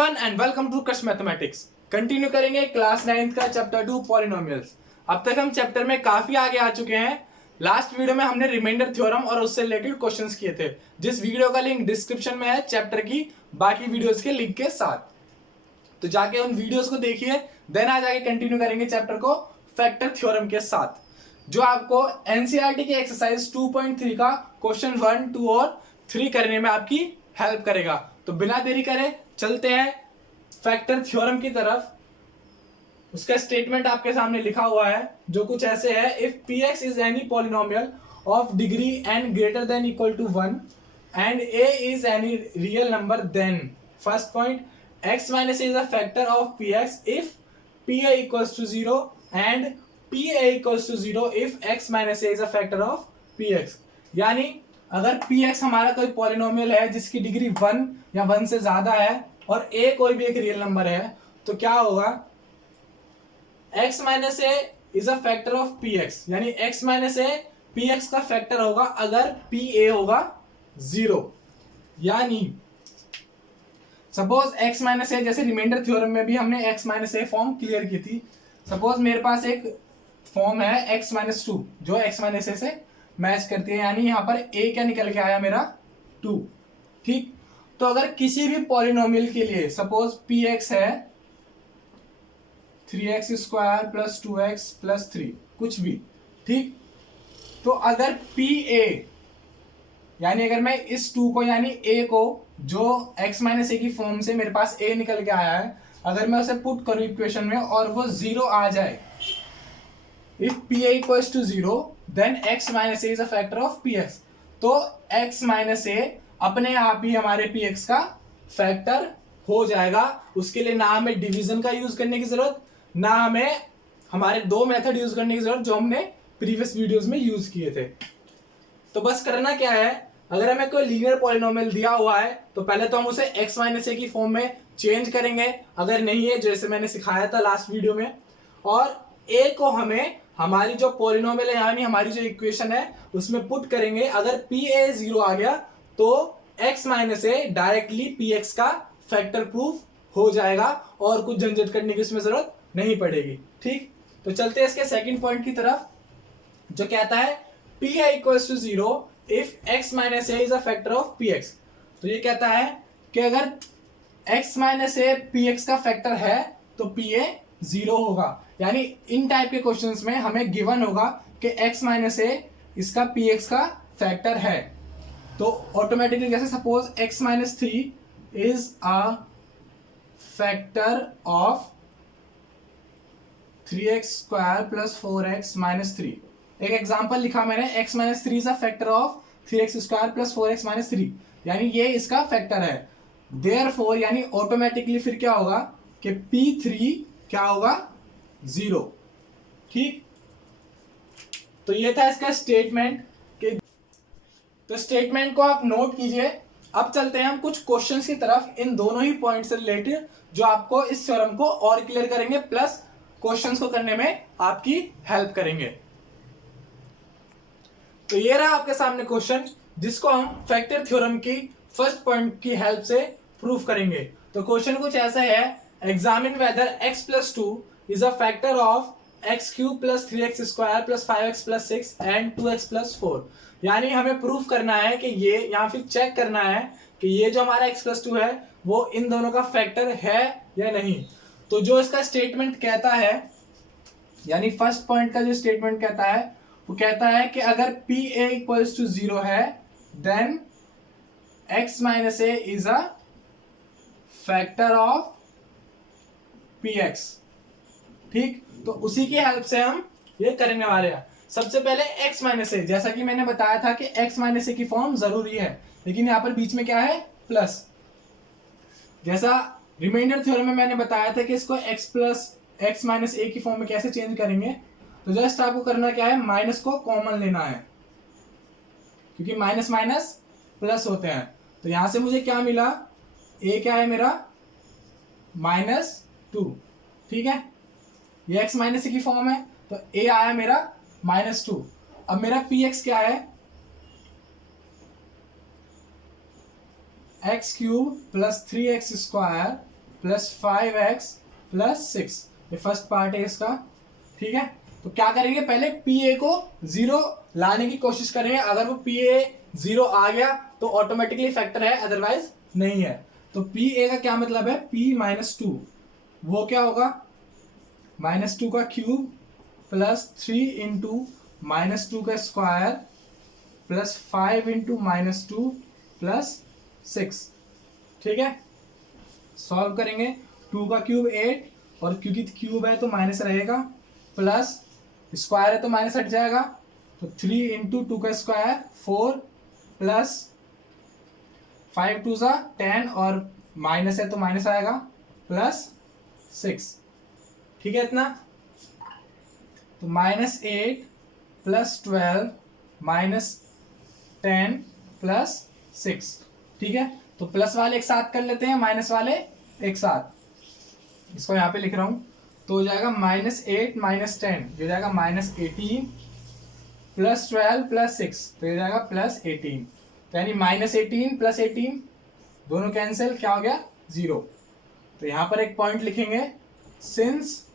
Everyone and welcome to कश mathematics. Continue करेंगे class 9th का चैप्टर 2 पॉलिनोमियल्स। अब तक हम चैप्टर में काफी आगे आ चुके हैं। लास्ट वीडियो में हमने रिमाइंडर थ्योरम और उससे रिलेटेड क्वेश्चंस किए थे, जिस वीडियो का लिंक डिस्क्रिप्शन में है चैप्टर की बाकी वीडियोस के लिंक के साथ। तो जाके उन वीडियोस को देखिए, देन आज आगे कंटिन्यू करेंगे चैप्टर को फैक्टर थ्योरम के साथ, जो आपको एनसीईआरटी के एक्सरसाइज 2.3 का क्वेश्चन 1, 2 और 3 करने में आपकी हेल्प करेगा। तो बिना देरी करे चलते हैं फैक्टर थ्योरम की तरफ। उसका स्टेटमेंट आपके सामने लिखा हुआ है, जो कुछ ऐसे है। If px is any polynomial of degree n greater than equal to 1 and a is any real number, then first point x minus is a factor of px if pa equals to 0 and pa equals to 0 if x minus a is a factor of px। यानी अगर px हमारा कोई polynomial है जिसकी degree 1 या 1 से ज्यादा है और a कोई भी एक रियल नंबर है, तो क्या होगा, x minus a is a factor of px। यानी x माइनस a px का फैक्टर होगा अगर pa होगा 0। यानी सपोज x माइनस a, जैसे रिमाइंडर थ्योरम में भी हमने x minus a form clear की थी। सपोज मेरे पास एक फॉर्म है x माइनस 2 जो x माइनस a से मैच करती है, यानी यहां पर a क्या निकल के आया मेरा 2। ठीक, तो अगर किसी भी पॉलिनोमियल के लिए सपोज px है 3x square plus 2x plus 3 कुछ भी, ठीक, तो अगर pa यानी अगर मैं इस 2 को यानी a को जो x माइनस ए की फॉर्म से मेरे पास a निकल के आया है, अगर मैं उसे पुट करूं इक्वेशन में और वो 0 आ जाए, if pa equals to 0 then x minus a is a factor of px, तो x माइनस ए अपने आप ही हमारे px का फैक्टर हो जाएगा। उसके लिए ना हमें डिवीजन का यूज करने की जरूरत, ना हमें हमारे दो मेथड यूज करने की जरूरत जो हमने प्रीवियस वीडियोस में यूज किए थे। तो बस करना क्या है, अगर हमें कोई लीनियर पॉलिनोमियल दिया हुआ है तो पहले तो हम उसे x माइनस ए की फॉर्म में चेंज करेंगे, अगर नहीं है जैसे मैंने सिखाया था लास्ट वीडियो में, और a को हमें हमारी जो पॉलिनोमियल है यानी हमारी जो इक्वेशन है उसमें पुट करेंगे। अगर pa 0 आ गया तो x माइनस ए डायरेक्टली px का फैक्टर प्रूफ हो जाएगा और कुछ झंझट करने की उसमें जरूरत नहीं पड़ेगी। ठीक, तो चलते हैं इसके सेकंड पॉइंट की तरफ, जो कहता है pa equals to 0 if x minus a is a factor of px। तो ये कहता है कि अगर x माइनस ए px का फैक्टर है तो pa 0 होगा। यानी इन टाइप के क्वेश्चंस में हमें गिवन होगा कि x माइनस ए इसका px का फैक्टर है, तो ऑटोमेटिकली जैसे suppose x minus 3 is a factor of 3x square plus 4x minus 3। एक एग्जांपल लिखा मैंने, x minus 3 is a factor of 3x square plus 4x minus 3, यानी ये इसका फैक्टर है। देयरफॉर यानी ऑटोमेटिकली फिर क्या होगा कि p3 क्या होगा 0। ठीक, तो ये था इसका स्टेटमेंट कि, तो स्टेटमेंट को आप नोट कीजिए। अब चलते हैं हम कुछ क्वेश्चंस की तरफ इन दोनों ही पॉइंट से रिलेटेड, जो आपको इस थ्योरम को और क्लियर करेंगे प्लस क्वेश्चंस को करने में आपकी हेल्प करेंगे। तो ये रहा आपके सामने क्वेश्चन, जिसको हम फैक्टर थ्योरम की फर्स्ट पॉइंट की हेल्प से प्रूफ करेंगे। तो क्वेश्चन कुछ ऐसा है, examine whether x plus 2 is a factor of x cube plus 3x square plus 5x plus 6 and 2x plus 4। यानी हमें प्रूफ करना है कि ये, या फिर चेक करना है कि ये जो हमारा x प्लस 2 है वो इन दोनों का फैक्टर है या नहीं। तो जो इसका स्टेटमेंट कहता है, यानी फर्स्ट पॉइंट का जो स्टेटमेंट कहता है, वो कहता है कि अगर pa इक्वल्स टू 0 है then x minus a is a factor of px। ठीक, तो उसी की हेल्प से हम ये करने वाले हैं। सबसे पहले x माइनस ए, जैसा कि मैंने बताया था कि x माइनस ए की फॉर्म जरूरी है, लेकिन यहाँ पर बीच में क्या है, प्लस। जैसा रिमाइंडर थ्योरम में मैंने बताया था कि इसको x माइनस ए की फॉर्म में कैसे चेंज करेंगे, तो जस्ट आपको करना क्या है, माइनस को कॉमन लेना है, क्योंकि माइनस माइनस प्लस होते हैं। तो यहां से मुझे क्या मिला, a क्या है मेरा -2। ठीक है, ये x माइनस ए की फॉर्म है, तो a आया मेरा -2। अब मेरा px क्या है, x cube plus 3x square plus 5x plus 6, ये फर्स्ट पार्ट है इसका। ठीक है, तो क्या करेंगे, पहले पी ए को 0 लाने की कोशिश करेंगे। अगर वो पी ए 0 आ गया तो ऑटोमेटिकली फैक्टर है, अदरवाइज नहीं है। तो पी ए का क्या मतलब है, p माइनस 2, वो क्या होगा, -2 का क्यूब प्लस 3 इंटू -2 का स्क्वायर प्लस 5 इंटू -2 प्लस 6। ठीक है, सॉल्व करेंगे, 2 का क्यूब 8, और क्योंकि क्यूब है तो माइनस रहेगा, प्लस स्क्वायर है तो माइनस हट जाएगा, तो 3 इंटू 2 का स्क्वायर 4 प्लस 5 2 सा 10, और माइनस है तो माइनस आएगा, प्लस 6। ठीक है इतना, तो -8 प्लस 12 -10 प्लस 6। ठीक है, तो प्लस वाले एक साथ कर लेते हैं, माइनस वाले एक साथ, इसको यहाँ पे लिख रहा हूं, तो हो जाएगा -8 -10, ये हो जाएगा -18 प्लस 12 प्लस 6, तो ये हो जाएगा +18, तो यानी -18 प्लस 18 दोनों कैंसिल, क्या हो गया 0। तो यहाँ पर एक पॉइंट लिखेंगे, since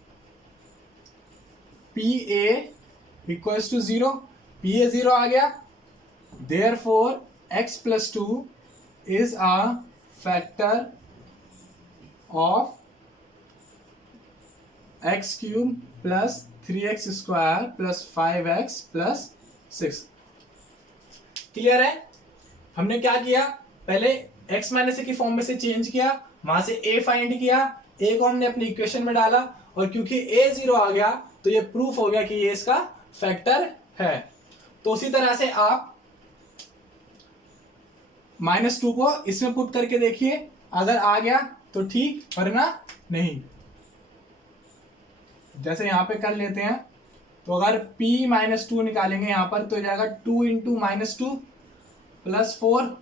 p a equals to 0, p a 0 आ गया, therefore x plus 2 is a factor of x cube plus 3x square plus 5x plus 6। Clear है, हमने क्या किया, पहले x माइनस ए की फॉर्म में से चेंज किया, वहां से a फाइंड किया, a को हमने अपनी इक्वेशन में डाला, और क्योंकि a 0 आ गया तो ये प्रूफ हो गया कि ये इसका फैक्टर है। तो उसी तरह से आप -2 को इसमें पुट करके देखिए, अगर आ गया तो ठीक, वरना नहीं। जैसे यहां पे कर लेते हैं, तो अगर p -2 निकालेंगे यहां पर, तो जाएगा 2 इंटू -2 प्लस 4,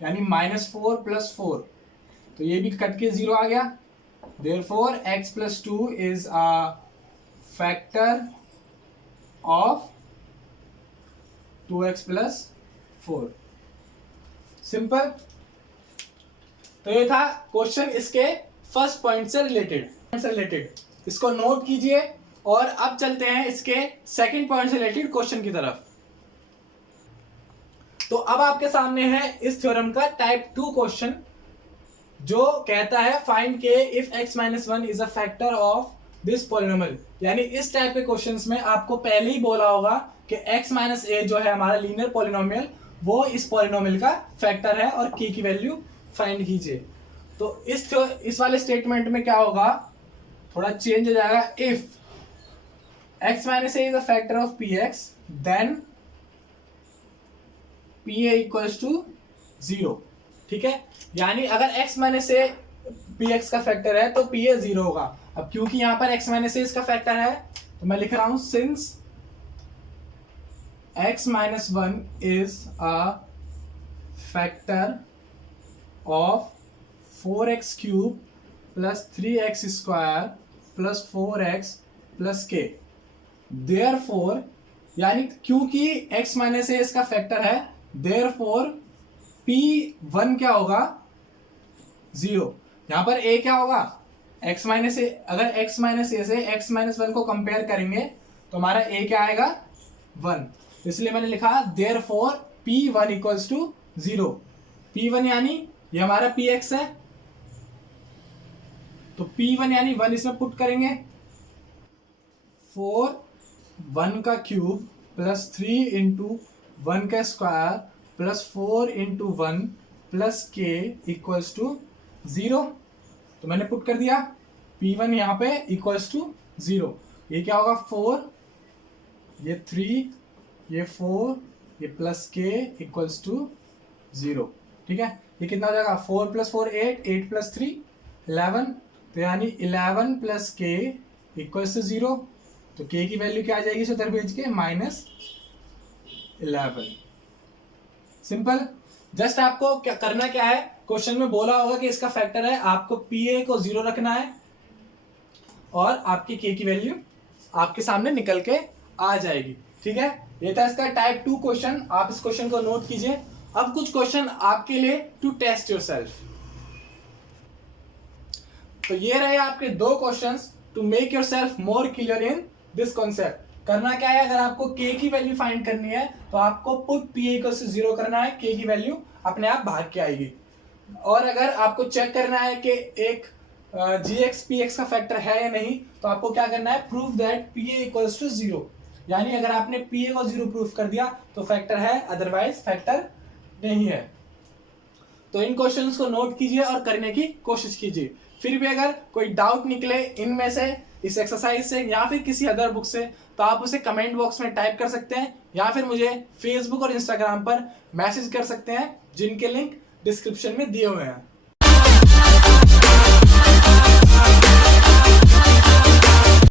यानी -4 प्लस 4, तो ये भी कट के 0 आ गया। Therefore x plus 2 is a factor of 2x plus 4। Simple. तो ये था क्वेश्चन इसके फर्स्ट पॉइंट से रिलेटेड, इसको नोट कीजिए, और अब चलते हैं इसके सेकंड पॉइंट से रिलेटेड क्वेश्चन की तरफ। तो अब आपके सामने है इस थ्योरम का टाइप 2 क्वेश्चन, जो कहता है फाइंड के if x minus 1 is a factor of this polynomial. यानी इस टाइप के क्वेश्चंस में आपको पहले ही बोला होगा कि x माइनस ए जो है हमारा लीनियर पॉलिनोमियल, वो इस पॉलिनोमियल का फैक्टर है, और k की वैल्यू फाइंड कीजिए। तो इस वाले स्टेटमेंट में क्या होगा, थोड़ा चेंज हो जाएगा, if x minus a is a factor of px then pa equals to 0। ठीक है, यानी अगर x माइनस ए px का फैक्टर है तो pa 0 होगा। अब क्योंकि यहां पर x माइनस ए इसका फैक्टर है, तो मैं लिख रहा हूं since x minus 1 is a factor of 4x cube plus 3x square plus 4x plus k, therefore, यानी क्योंकि x माइनस ए इसका फैक्टर है, देयरफॉर P1 क्या होगा 0। यहां पर a क्या होगा, x माइनस ए, अगर x माइनस ए से x माइनस 1 को कंपेयर करेंगे तो हमारा a क्या आएगा 1, इसलिए मैंने लिखा therefore P1 equals to 0। P1 यानी ये हमारा px है, तो P1 यानी 1 इसमें पुट करेंगे, 4 1 का क्यूब प्लस 3 इंटू 1 का square plus 4 into 1 plus k equals to 0। तो मैंने पुट कर दिया, P1 यहाँ पे इक्वल्स टू 0। ये क्या होगा 4, ये 3, ये 4, ये प्लस k इक्वल्स टू 0। ठीक है, ये कितना हो जाएगा, 4 प्लस 4 8, 8 प्लस 3 11, तो यानी 11 प्लस k इक्वल्स टू 0। तो k की वैल्यू क्या आ जाएगी इसे उधर भेज के, -11। सिंपल। जस्ट आपको क्या करना क्या है, क्वेश्चन में बोला होगा कि इसका फैक्टर है, आपको pa को 0 रखना है, और आपकी k की वैल्यू आपके सामने निकल के आ जाएगी। ठीक है, ये था इसका टाइप 2 क्वेश्चन, आप इस क्वेश्चन को नोट कीजिए। अब कुछ क्वेश्चन आपके लिए टू टेस्ट योरसेल्फ। तो ये रहे आपके 2 questions to make yourself more clear in this concept. करना क्या है, अगर आपको k की वैल्यू फाइंड करनी है तो आपको पुट pa इक्वल टू 0 करना है, k की वैल्यू अपने आप भाग के आएगी। और अगर आपको चेक करना है कि एक gx px का फैक्टर है या नहीं, तो आपको क्या करना है, prove that pa equals to 0। यानी अगर आपने pa को 0 प्रूफ कर दिया तो फैक्टर है, अदरवाइज फैक्टर नहीं है। तो इन क्वेश्चंस को नोट कीजिए और करने की कोशिश कीजिए। फिर भी अगर कोई डाउट निकले इनमें से, इस एक्सरसाइज से या फिर किसी अदर बुक से, तो आप उसे कमेंट बॉक्स में टाइप कर सकते हैं या फिर मुझे फेसबुक और इंस्टाग्राम पर मैसेज कर सकते हैं, जिनके लिंक डिस्क्रिप्शन में दिए हुए हैं।